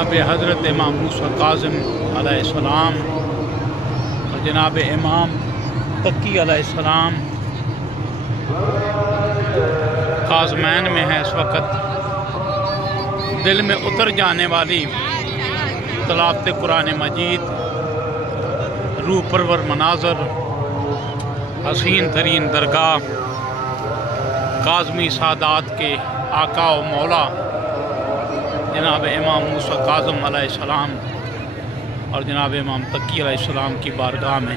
جناب حضرت امام موسیٰ کاظم علیہ السلام اور جناب امام تقی علیہ السلام کاظمین میں ہے اس وقت۔ دل میں اتر جانے والی تلاوت قرآن مجید، روح پرور مناظر، حسین ترین درگاہ، کاظمی سادات کے آقا و مولا جناب امام موسیٰ کاظم علیہ السلام اور جناب امام تقی علیہ السلام کی بارگاہ میں۔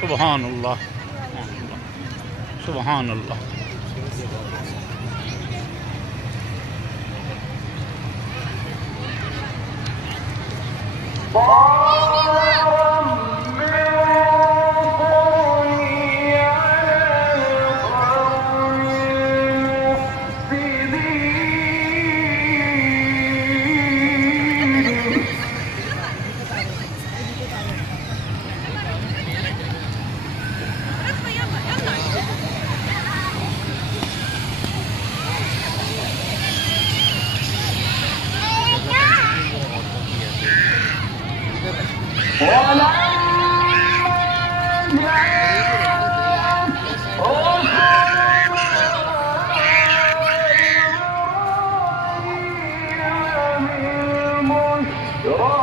سبحان اللہ، سبحان اللہ۔ Oh